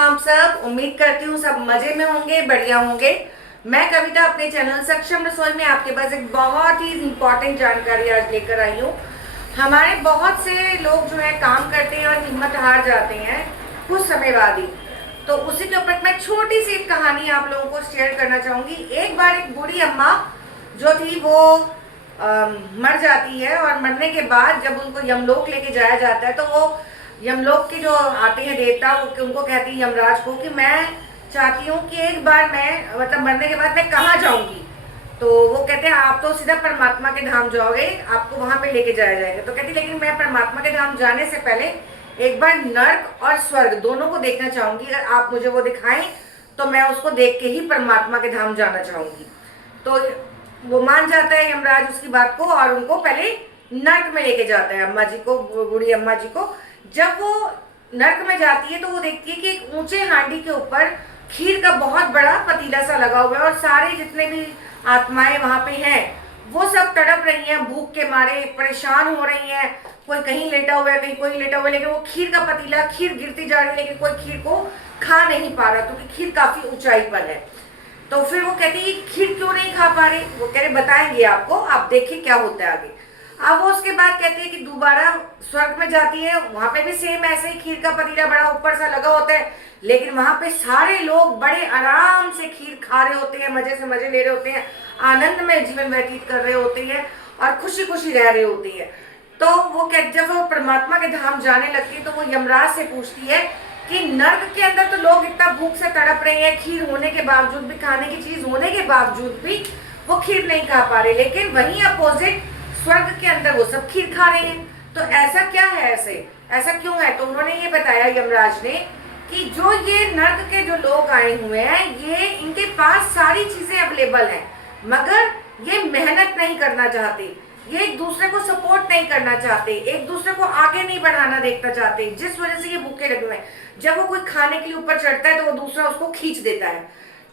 आप सब। उम्मीद करती हूँ सब मजे में होंगे, बढ़िया होंगे। मैं कविता अपने चैनल सक्षम रसोई में आपके पास एक बहुत ही इम्पोर्टेंट जानकारी आज लेकर आई हूँ। हमारे बहुत से लोग जो है काम करते हैं और हिम्मत हार जाते हैं कुछ समय बाद ही। तो उसी के ऊपर मैं छोटी सी एक कहानी आप लोगों को शेयर करना चाहूंगी। एक बार एक बूढ़ी अम्मा जो थी वो मर जाती है और मरने के बाद जब उनको यमलोक लेके जाया जाता है तो वो यमलोक के जो आते हैं देवता उनको कहती है यमराज को कि मैं चाहती हूँ कि एक बार मैं मतलब मरने के बाद मैं कहाँ जाऊंगी। तो वो कहते हैं आप तो सीधा परमात्मा के धाम जाओगे, आपको वहां पे लेके जाया जाएगा। तो कहती लेकिन मैं परमात्मा के धाम जाने से पहले एक बार नर्क और स्वर्ग दोनों को देखना चाहूंगी। अगर आप मुझे वो दिखाएं तो मैं उसको देख के ही परमात्मा के धाम जाना चाहूंगी। तो वो मान जाता है यमराज उसकी बात को और उनको पहले नर्क में लेके जाता है अम्मा जी को, बूढ़ी अम्मा जी को। जब वो नर्क में जाती है तो वो देखती है कि एक ऊंचे हांडी के ऊपर खीर का बहुत बड़ा पतीला सा लगा हुआ है और सारे जितने भी आत्माएं वहां पे हैं वो सब तड़प रही हैं, भूख के मारे परेशान हो रही हैं। कोई कहीं लेटा हुआ है, कहीं कोई लेटा हुआ है, लेकिन वो खीर का पतीला, खीर गिरती जा रही है लेकिन कोई खीर को खा नहीं पा रहा क्योंकि खीर काफी ऊंचाई पर है। तो फिर वो कहती है खीर क्यों नहीं खा पा रहे। वो कह रहे बताएंगे आपको, आप देखिए क्या होता है आगे। अब वो उसके बाद कहती है कि दोबारा स्वर्ग में जाती है, वहां पे भी सेम ऐसे ही खीर का पतीला बड़ा ऊपर सा लगा होता है, लेकिन वहां पे सारे लोग बड़े आराम से खीर खा रहे होते हैं, मजे से मजे ले रहे होते हैं, आनंद में जीवन व्यतीत कर रहे होते हैं और खुशी खुशी रह रहे होते हैं। तो वो जब वो परमात्मा के धाम जाने लगती है तो वो यमराज से पूछती है कि नर्क के अंदर तो लोग इतना भूख से तड़प रहे हैं, खीर होने के बावजूद भी, खाने की चीज होने के बावजूद भी वो खीर नहीं खा पा रहे, लेकिन वहीं अपोजिट स्वर्ग के अंदर वो सब खीर खा रहे हैं। तो ऐसा क्या है, ऐसा क्यों है। तो उन्होंने ये बताया यमराज ने कि जो ये नर्क के जो लोग आए हुए हैं ये इनके पास सारी चीजें अवेलेबल हैं मगर ये मेहनत नहीं करना चाहते, ये एक दूसरे को सपोर्ट नहीं करना चाहते, एक दूसरे को आगे नहीं बढ़ाना देखना चाहते, जिस वजह से ये भूखे लगे हुए हैं। जब वो कोई खाने के लिए ऊपर चढ़ता है तो वो दूसरा उसको खींच देता है,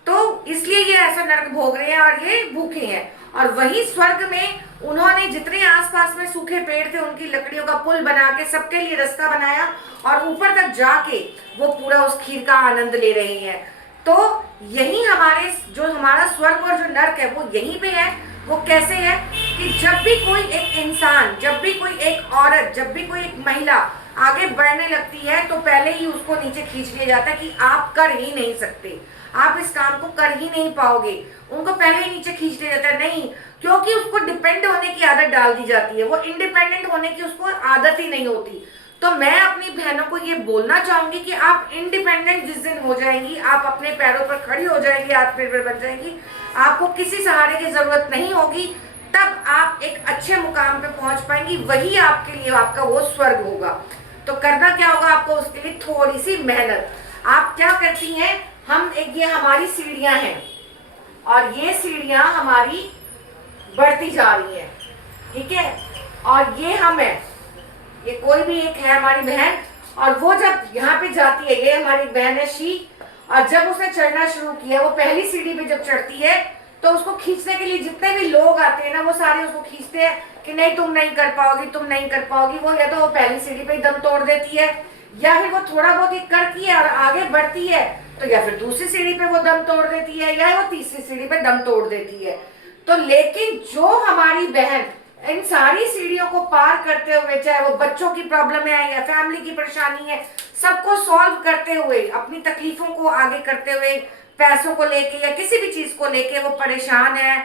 तो इसलिए ये ऐसा नर्क भोग रहे हैं और ये भूखे हैं। और वही स्वर्ग में उन्होंने जितने आसपास में सूखे पेड़ थे उनकी लकड़ियों का पुल बना के सबके लिए रास्ता बनाया और ऊपर तक जाके वो पूरा उस खीर का आनंद ले रहे हैं। तो यही हमारा स्वर्ग और जो नर्क है वो यहीं पे है। वो कैसे है कि जब भी कोई एक इंसान, जब भी कोई एक औरत, जब भी कोई एक महिला आगे बढ़ने लगती है तो पहले ही उसको नीचे खींच लिया जाता है कि आप कर ही नहीं सकते, आप इस काम को कर ही नहीं पाओगे। उनको पहले ही नीचे खींच दिया जाता है, नहीं, क्योंकि उसको डिपेंड होने की आदत डाल दी जाती है, वो इंडिपेंडेंट होने की उसको आदत ही नहीं होती। तो मैं अपनी बहनों को ये बोलना चाहूंगी कि आप इंडिपेंडेंट जिस दिन हो जाएंगी, आप अपने पैरों पर खड़ी हो जाएंगी, आत्मनिर्भर बन जाएंगी, आपको किसी सहारे की जरूरत नहीं होगी, तब आप एक अच्छे मुकाम पे पहुंच पाएंगी। वही आपके लिए आपका वो स्वर्ग होगा। तो करना क्या होगा आपको, उसके लिए थोड़ी सी मेहनत। आप क्या करती हैं, ये हमारी सीढ़ियां हैं और ये सीढ़ियां हमारी बढ़ती जा रही हैं, ठीक है, और ये हम है, ये कोई भी एक है हमारी बहन, और वो जब यहाँ पे जाती है, ये हमारी बहन है शी, और जब उसने चढ़ना शुरू किया, वो पहली सीढ़ी पे जब चढ़ती है तो उसको खींचने के लिए जितने भी लोग आते हैं ना वो सारे उसको खींचते हैं कि नहीं तुम नहीं कर पाओगी, तुम नहीं कर पाओगी। वो या तो वो पहली सीढ़ी पे दम तोड़ देती है या फिर वो थोड़ा बहुत ही करती है और आगे बढ़ती है, तो या फिर दूसरी सीढ़ी पे वो दम तोड़ देती है या वो तीसरी सीढ़ी पे दम तोड़ देती है। तो लेकिन जो हमारी बहन इन सारी सीढ़ियों को पार करते हुए, चाहे वो बच्चों की प्रॉब्लम है या फैमिली की परेशानी है, सबको सॉल्व करते हुए, अपनी तकलीफों को आगे करते हुए, पैसों को लेके या किसी भी चीज को लेके वो परेशान है,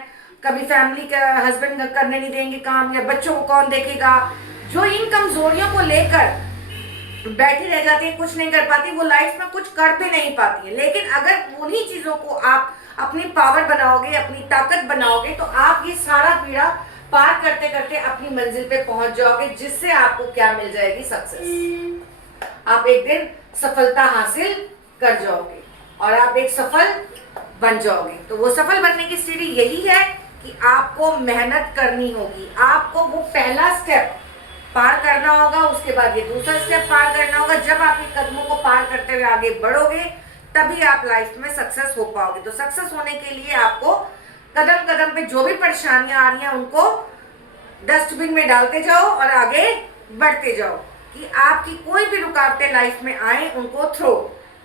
कभी फैमिली का हस्बैंड करने नहीं देंगे काम या बच्चों को कौन देखेगा, जो इन कमजोरियों को लेकर बैठी रह जाती है, कुछ नहीं कर पाती, वो लाइफ में कुछ कर भी नहीं पाती है। लेकिन अगर उन्हीं चीजों को आप अपनी पावर बनाओगे, अपनी ताकत बनाओगे, तो आप ये सारा पीड़ा पार करते करते अपनी मंजिल पे पहुंच जाओगे, जिससे आपको क्या मिल जाएगी, सक्सेस। आप एक दिन सफलता हासिल कर जाओगे और आप एक सफल बन जाओगे। तो वो सफल बनने की सीढ़ी यही है कि आपको मेहनत करनी होगी, आपको वो पहला स्टेप पार करना होगा, उसके बाद ये दूसरा स्टेप पार करना होगा। जब आप इन कदमों को पार करते हुए आगे बढ़ोगे तभी आप लाइफ में सक्सेस हो पाओगे। तो सक्सेस होने के लिए आपको कदम कदम पे जो भी परेशानियां आ रही हैं उनको डस्टबिन में डालते जाओ और आगे बढ़ते जाओ, कि आपकी कोई भी रुकावटें लाइफ में आए उनको थ्रो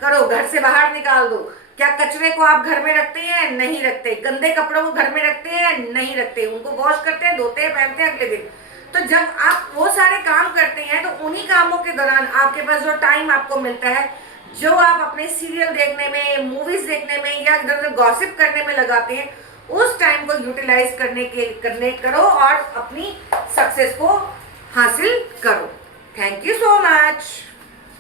करो, घर से बाहर निकाल दो। क्या कचरे को आप घर में रखते हैं? नहीं रखते। गंदे कपड़ों को घर में रखते हैं? नहीं रखते। उनको वॉश करते हैं, धोते हैं, पहनते हैं अगले दिन। तो जब आप वो सारे काम करते हैं तो उन्हीं कामों के दौरान आपके पास जो टाइम आपको मिलता है, जो आप अपने सीरियल देखने में, मूवीज देखने में या इधर उधर गॉसिप करने में लगाते हैं, उस टाइम को यूटिलाइज करने करो और अपनी सक्सेस को हासिल करो। Thank you so much.